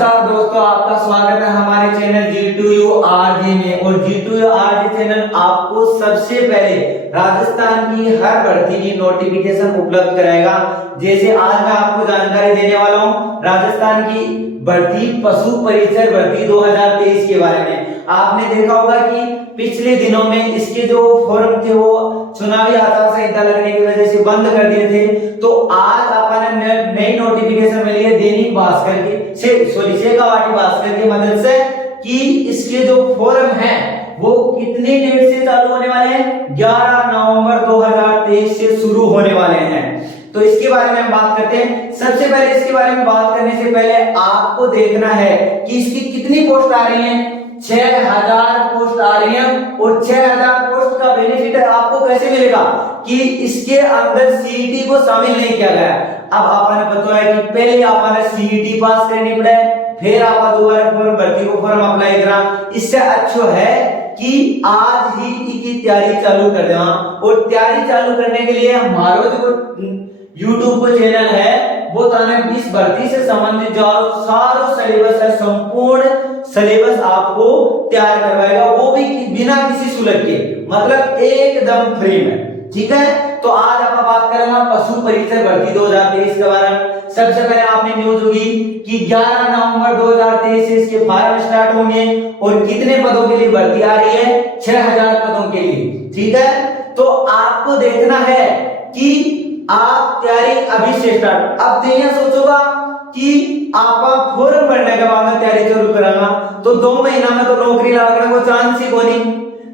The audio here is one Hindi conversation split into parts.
नमस्कार दोस्तों, आपका स्वागत है हमारे चैनल G2U में। और G2U चैनल आपको सबसे पहले राजस्थान की हर भर्ती की नोटिफिकेशन उपलब्ध कराएगा। जैसे आज मैं आपको जानकारी देने वाला हूं राजस्थान की भर्ती पशु परिचर भर्ती 2023 के बारे में। आपने देखा होगा कि पिछले दिनों में इसके जो फॉर्म थे वो चुनावी आचार संहिता लगने की वजह से बंद कर दिए थे। तो आज अपन ने नई नोटिफिकेशन मिली है दैनिक भास्कर की शेखावाटी भास्कर की मदद से कि इसके जो फॉर्म हैं वो कितने डेट से चालू होने वाले हैं, 11 नवंबर 2023 से शुरू होने वाले हैं। तो इसके बारे में हम बात करते हैं। सबसे पहले इसके बारे में बात करने से पहले आपको देखना है कि इसकी कितनी पोस्ट आ रही हैं। 6000 पोस्ट आ रही है। और 6000 पोस्ट का बेनिफिट आपको कैसे मिलेगा कि इसके अंदर सीईटी को शामिल नहीं किया गया। अब आपने पता है कि पहले आपने सीईटी पास करनी पड़े, फिर आप दोबारा फॉर्म भर्ती को फॉर्म अप्लाई करा। इससे अच्छा है कि आज ही इसकी तैयारी चालू कर देना। और तैयारी चालू करने के लिए हमारा जो YouTube को चैनल है वो ताने 20 भर्ती से संबंधित जो सारा सिलेबस है, संपूर्ण सिलेबस आपको तैयार करवाएगा, वो भी बिना किसी शुल्क के, मतलब एकदम फ्री में। ठीक है, तो आज आप बात करेंगे पशु परिचर भर्ती 2023 के बारे में। सबसे पहले आपने न्यूज होगी कि 11 नवंबर 2023 से इसके फॉर्म स्टार्ट होंगे और कितने पदों के लिए भर्ती आ रही है, 6000 पदों के लिए। ठीक है, तो आपको देखना है कि आप तैयारी अभी से स्टार्ट। अब तो यह सोचोगा कि आप फॉर्म भरने के बाद तैयारी शुरू कराना तो 2 महीना में तो नौकरी लगने को चांस ही कोनी।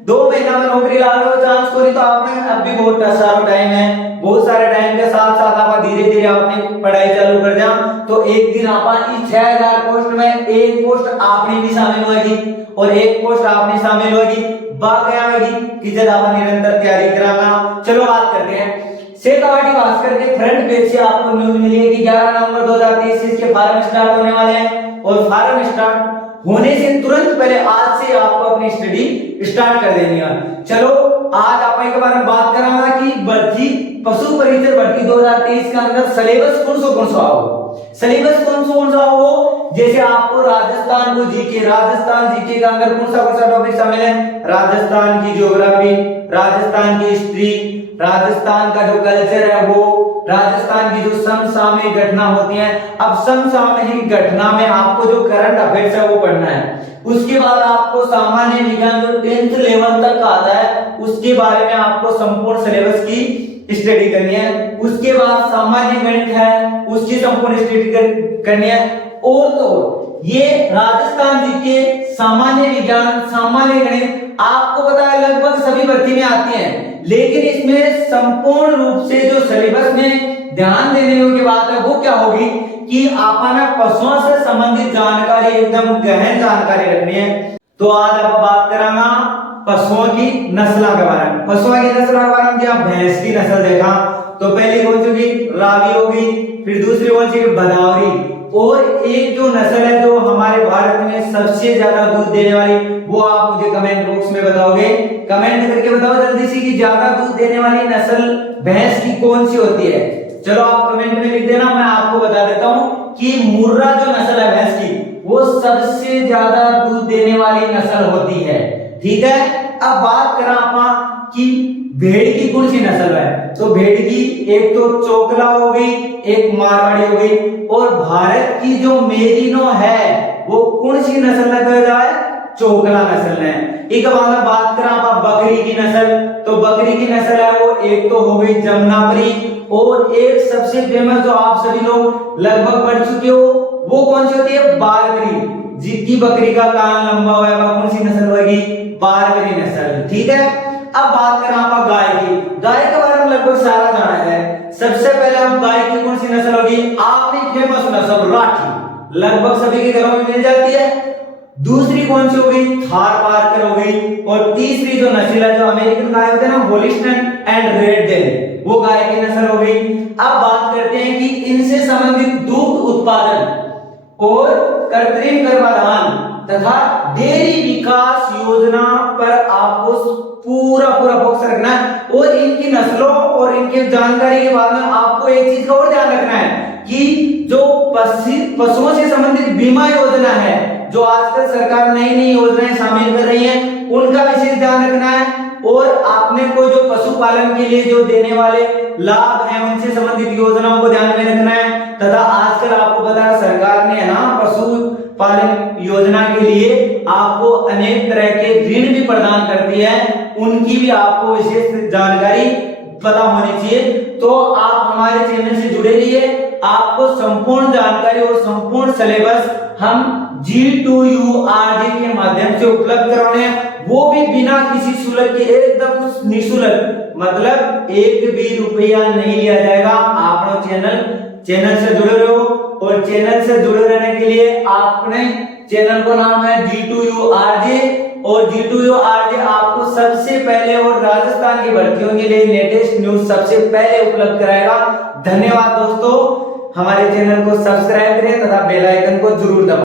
2 महीना में नौकरी लगने को चांस कोनी, तो आपने अभी बहुत सारा टाइम है। बहुत सारे टाइम के साथ साथ आप धीरे धीरे अपनी पढ़ाई चालू कर जा तो एक दिन आप इस 6000 पोस्ट में एक पोस्ट आपने भी शामिल होगी और एक पोस्ट आपने शामिल होगी बाकी होगी कि जब आप निरंतर तैयारी कराना। चलो बात करते हैं शेखावाटी भास्कर के फ्रंट पेज से आपको न्यूज मिली है कि 11 नवंबर 2023 से इसके फॉर्म स्टार्ट होने वाले हैं। और फॉर्म स्टार्ट होने से तुरंत पहले आज से आपको अपनी स्टडी स्टार्ट कर देनी है। चलो आज आप के बारे में बात करांगा कि भर्ती पशु परिचर भर्ती 2023 के अंदर सिलेबस कौन सा हो। सिलेबस कौन सा हो, जैसे आपको राजस्थान को जीके, राजस्थान जीके के अंदर कौन सा टॉपिक शामिल है, राजस्थान की ज्योग्राफी, राजस्थान की हिस्ट्री, राजस्थान का जो कल्चर है वो, राजस्थान की जो समसामयिक घटना होती है। अब समसामयिक घटना में आपको जो करंट अफेयर्स है वो पढ़ना है। उसके बाद आपको सामान्य विज्ञान जो 10th लेवल तक का आता है उसके बारे में आपको संपूर्ण सिलेबस की स्टडी करनी है। उसके बाद सामान्य गणित है उसकी संपूर्ण स्टडी करनी है। और तो ये राजस्थान जी के सामान्य विज्ञान, सामान्य गणित आपको पता है लगभग सभी भर्ती में आती हैं, लेकिन इसमें संपूर्ण रूप से जो सिलेबस में ध्यान देने योग्य बात है वो क्या होगी कि आपने पशुओं से संबंधित जानकारी, एकदम गहन जानकारी रखनी है। तो आज आप बात करांगा पशुओं की नस्लों के बारे में। पशुओं की नस्लों के बारे में क्या, भैंस की नस्ल देखा तो पहली कौन सी होगी, रावी होगी, फिर दूसरी कौन सी, भदावरी। और एक जो नस्ल है जो हमारे भारत में सबसे ज्यादा दूध देने वाली, वो आप मुझे कमेंट बॉक्स में बताओगे, कमेंट करके बताओ जल्दी से कि ज्यादा दूध देने वाली नस्ल भैंस की कौन सी होती है। चलो आप कमेंट में लिख देना, मैं आपको बता देता हूं कि मुर्रा जो नस्ल है भैंस की वो सबसे ज्यादा दूध देने वाली नस्ल होती है। ठीक है, अब बात करें आप कि भेड़ की कौन सी नस्ल है, तो भेड़ की एक तो चोकला हो गई, एक मारवाड़ी हो गई। और भारत की जो मेरिनो है वो कौन सी नस्ल है, चोकला नस्ल है। एक बात करें आप बकरी की नस्ल, तो बकरी की नस्ल है वो एक तो हो गई जमुनापरी, और एक सबसे फेमस जो आप सभी लोग लगभग पढ़ चुके हो वो कौन सी होती है, बारबरी। जितनी बकरी का कान लंबा होगा कौन सी नस्ल होगी, बारबरी नस्ल। ठीक है, अब बात करें आप गाय की। गाय के बारे में लगभग सारा जाना है। सबसे पहले हम गाय की कौन सी नस्ल होगी, आपकी फेमस नस्ल राठी, लगभग सभी के घरों में मिल जाती है। दूसरी कौन सी होगी, थार पार्कर हो गई। और तीसरी जो नस्ल है जो अमेरिकन गाय होते हैं ना, होलिस्टन एंड रेड डेल, वो गाय की नस्ल हो गई। अब बात करते हैं कि इनसे संबंधित दूध उत्पादन और कृत्रिम गर्भाधान तथा डेयरी विकास योजना पर आपको पूरा फोकस रखना है। और इनकी नस्लों और इनके जानकारी के बाद में आपको एक चीज का और ध्यान रखना है कि जो पशुओं से संबंधित बीमा योजना है, जो आजकल सरकार नई नई योजनाएं शामिल कर रही है, उनका विशेष ध्यान रखना है। और आपने को जो पशुपालन के लिए जो देने वाले लाभ हैं उनसे संबंधित योजनाओं को ध्यान में रखना है। तथा आजकल आपको पता है सरकार ने ना पशुपालन योजना के लिए आपको अनेक तरह के ऋण भी प्रदान करती है, उनकी भी आपको विशेष जानकारी पता होनी चाहिए। तो आप हमारे चैनल से जुड़े रहिए, आपको संपूर्ण जानकारी और संपूर्ण सिलेबस हम G2URG के माध्यम से उपलब्ध करवाने हैं, वो भी बिना किसी शुल्क के, एकदम निःशुल्क, मतलब एक भी रुपया नहीं लिया जाएगा। आप लोग चैनल से जुड़े रहो, और चैनल से जुड़े रहने के लिए आपने चैनल का नाम है G2URG, और G2URG आपको सबसे पहले और राजस्थान की भर्तियों के लिए लेटेस्ट न्यूज सबसे पहले उपलब्ध कराएगा। धन्यवाद दोस्तों, हमारे चैनल को सब्सक्राइब करें तथा बेल आइकन को जरूर दबाएं।